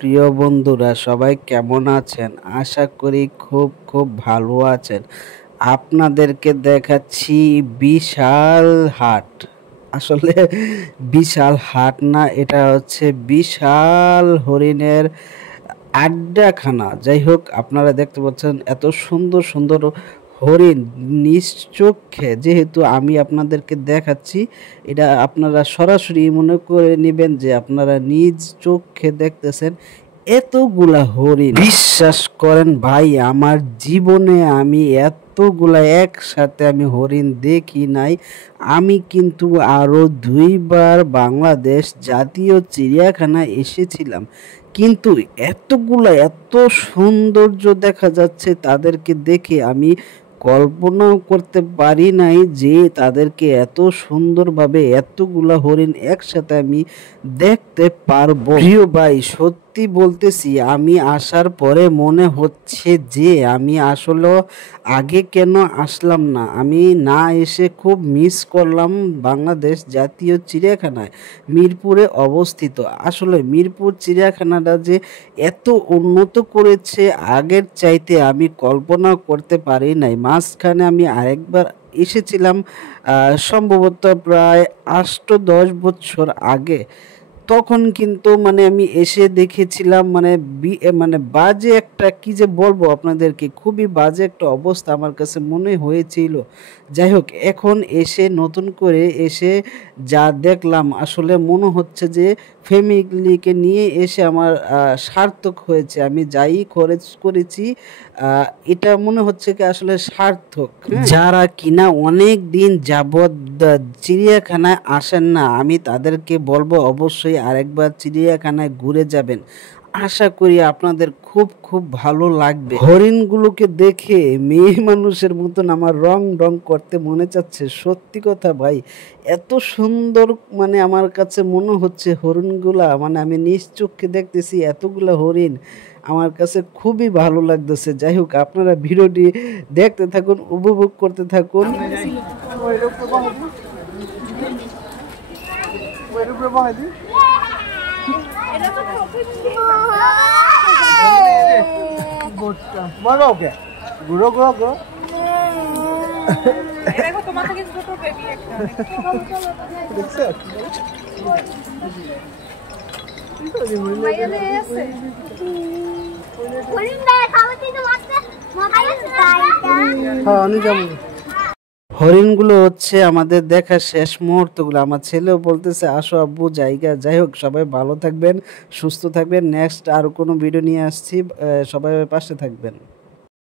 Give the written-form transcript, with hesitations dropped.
প্রিয় বন্ধুরা, সবাই কেমন আছেন? আশা করি খুব ভালো আছেন। আপনাদেরকে দেখাচ্ছি বিশাল হাট। আসলে বিশাল হাট না, এটা হচ্ছে বিশাল হরিণের আড্ডাখানা। যাই হোক, আপনারা দেখতে পাচ্ছেন এত সুন্দর সুন্দর হরিণ নিজ চোখে, যেহেতু আমি আপনাদেরকে দেখাচ্ছি, এটা আপনারা সরাসরি মনে করে নেবেন যে আপনারা নিজ চোখে দেখতেছেন এতগুলা হরিণ। বিশ্বাস করেন ভাই, আমার জীবনে আমি এতগুলা একসাথে আমি হরিণ দেখি নাই। আমি কিন্তু আরো 2বার বাংলাদেশ জাতীয় চিড়িয়াখানায় এসেছিলাম, কিন্তু এতগুলা এত সৌন্দর্য দেখা যাচ্ছে তাদেরকে দেখে আমি কল্পনাও করতে পারি নাই যে তাদেরকে এত সুন্দরভাবে এতগুলা হরিণ একসাথে আমি দেখতে পারবো। প্রিয় ভাই, সত্যি বলতেছি, আমি আসার পরে মনে হচ্ছে যে আমি আসলে আগে কেন আসলাম না। আমি না এসে খুব মিস করলাম বাংলাদেশ জাতীয় চিড়িয়াখানায়, মিরপুরে অবস্থিত। আসলে মিরপুর চিড়িয়াখানাটা যে এত উন্নত করেছে আগের চাইতে আমি কল্পনা করতে পারি নাই। মাঝখানে আমি আরেকবার এসেছিলাম, সম্ভবত প্রায় 8-10 বছর আগে। তখন কিন্তু মানে আমি এসে দেখেছিলাম, মানে বাজে একটা, কি যে বলবো আপনাদেরকে, খুবই বাজে একটা অবস্থা আমার কাছে মনে হয়েছিল। যাই হোক, এখন এসে নতুন করে এসে যা দেখলাম, আসলে মনে হচ্ছে যে ফ্যামিলিকে নিয়ে এসে আমার সার্থক হয়েছে। আমি যাই খরচ করেছি এটা মনে হচ্ছে কি আসলে সার্থক। যারা কিনা অনেক দিন যাবৎ চিড়িয়াখানায় আসেন না, আমি তাদেরকে বলবো অবশ্যই আরেকবার চিড়িয়াখানায় ঘুরে যাবেন। আশা করি আপনাদের খুব ভালো লাগবে। হরিণগুলোকে দেখে মেয়ে মানুষের মতন আমার রং করতে মনে চাচ্ছে। সত্যি কথা ভাই, এত সুন্দর, মানে আমার কাছে মনে হচ্ছে হরিণগুলা, মানে আমি নিজ চোখে দেখতেছি এতগুলা হরিণ, আমার কাছে খুবই ভালো লাগতেছে। যাই হোক, আপনারা ভিডিওটি দেখতে থাকুন, উপভোগ করতে থাকুন। হরিণগুলো হচ্ছে আমাদের দেখা শেষ মুহূর্তগুলো। আমার ছেলেও বলতেছে আসো আব্বু জায়গা। যাই হোক, সবাই ভালো থাকবেন, সুস্থ থাকবেন। নেক্সট আর কোনো ভিডিও নিয়ে আসছি, সবাই পাশে থাকবেন।